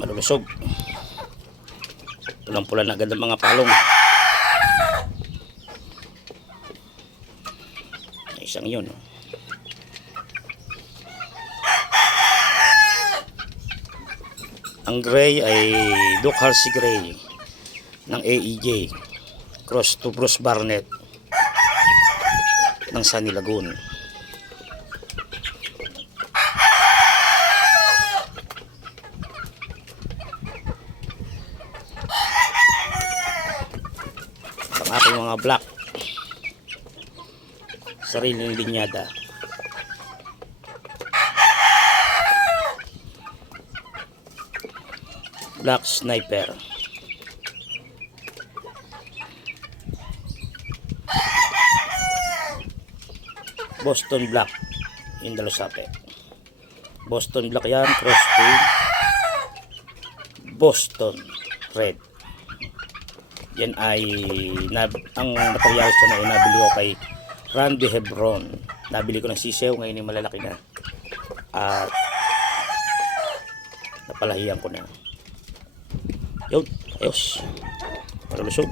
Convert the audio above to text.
malulusog. Pulang-pula na agad ang mga palong. Isang yun. Ang gray ay Duke Halsey Gray ng AEJ cross to Bruce Barnett ng Sunny Lagoon. Ang ating mga black, sariling linyada. Black Sniper. Boston Black Indalusape. Boston Black yan, cross to Boston Red. Yan ay ang materials na ay nabili ko kay Randy Hebron. Nabili ko ng sisew, ngayon ay malalaki na. At napalahiyan ko na. Yun, ayos. Malulusog.